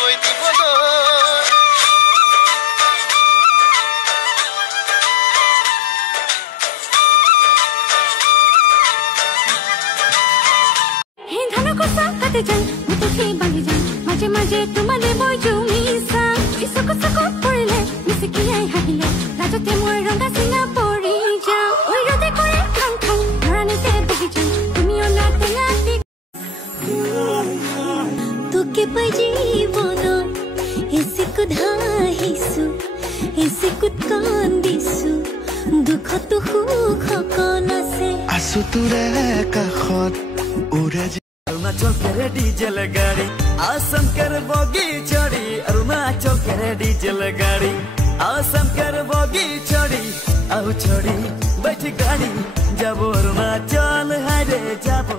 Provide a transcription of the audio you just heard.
কৈ দিব माजे माजे तुम्हारे মই জুমিছা ইসক সক পড়লে মিসকিয়াই হাহিলে রাজতে মই রঙা সিনা পড়ি যা ওই রদে করে খাং খাং ধরানিতে বগি যাও তুমিও না তেলাতি তোকে পাজিবন এসে কুধাহিসু এসে কুৎকন দিসু দুখ তো সুখ কনছে আছো তোৰে কাষত উৰা अरुणाचल के डीजल गाड़ी आसम कर बोगी चढ़ी अरुणाचल के डीजल गाड़ी आसम कर बोगी चढ़ी आउ चढ़ी बैठ गाड़ी जाबो अरुणाचल हाय रे जाबो।